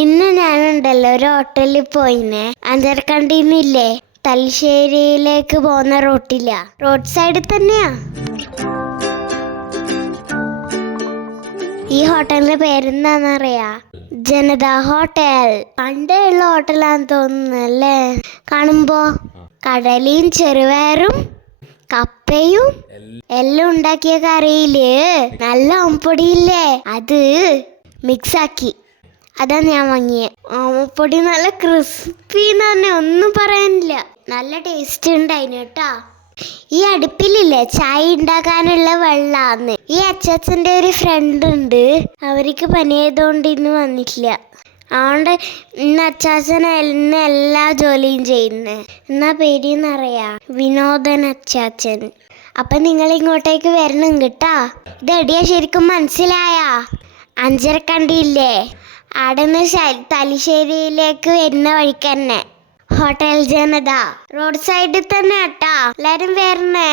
ഇന്ന് ഞാനുണ്ടല്ലോ ഒരു ഹോട്ടലിൽ പോയിനെ. അഞ്ചരക്കണ്ടിന്നില്ലേ, തലശ്ശേരിയിലേക്ക് പോകുന്ന റോഡ് സൈഡിൽ തന്നെയാ. ഈ ഹോട്ടലിന്റെ പേരെന്താന്നറിയാ? ജനത ഹോട്ടൽ. പണ്ടേ ഉള്ള ഹോട്ടലാന്ന് തോന്നുന്നല്ലേ. കാണുമ്പോ കടലയും ചെറുപയറും കപ്പയും എല്ലാം ഉണ്ടാക്കിയ കറിയില് നല്ല ഓമപ്പൊടിയില്ലേ, അത് മിക്സ് ആക്കി. അതാ ഞാൻ വാങ്ങിയേ. ഓമപ്പൊടി നല്ല ക്രിസ്പിന്ന് തന്നെ, ഒന്നും പറയാനില്ല. നല്ല ടേസ്റ്റ് ഉണ്ടായിന് കേട്ടാ. ഈ അടുപ്പിലില്ലേ ചായ ഉണ്ടാക്കാനുള്ള വെള്ളാന്ന്. ഈ അച്ചാച്ചന്റെ ഒരു ഫ്രണ്ട് ഉണ്ട്, അവർക്ക് പനിയായതുകൊണ്ട് ഇന്ന് വന്നിട്ടില്ല. അതുകൊണ്ട് ഇന്ന് അച്ചാച്ചൻ ഇന്ന് എല്ലാ ജോലിയും ചെയ്യുന്നേ. എന്നാ പേരെന്നറിയാ? വിനോദൻ അച്ചാച്ചൻ. അപ്പൊ നിങ്ങൾ ഇങ്ങോട്ടേക്ക് വരണം കേട്ടാ. ഇത് എടിയാ ശരിക്കും മനസ്സിലായാ? അഞ്ചരക്കണ്ടിയില്ലേ, അവിടുന്ന് തലശ്ശേരിയിലേക്ക് വരുന്ന വഴിക്ക് തന്നെ ഹോട്ടൽ ജനത റോഡ് സൈഡിൽ തന്നെ കേട്ടാ. എല്ലാരും വരണേ.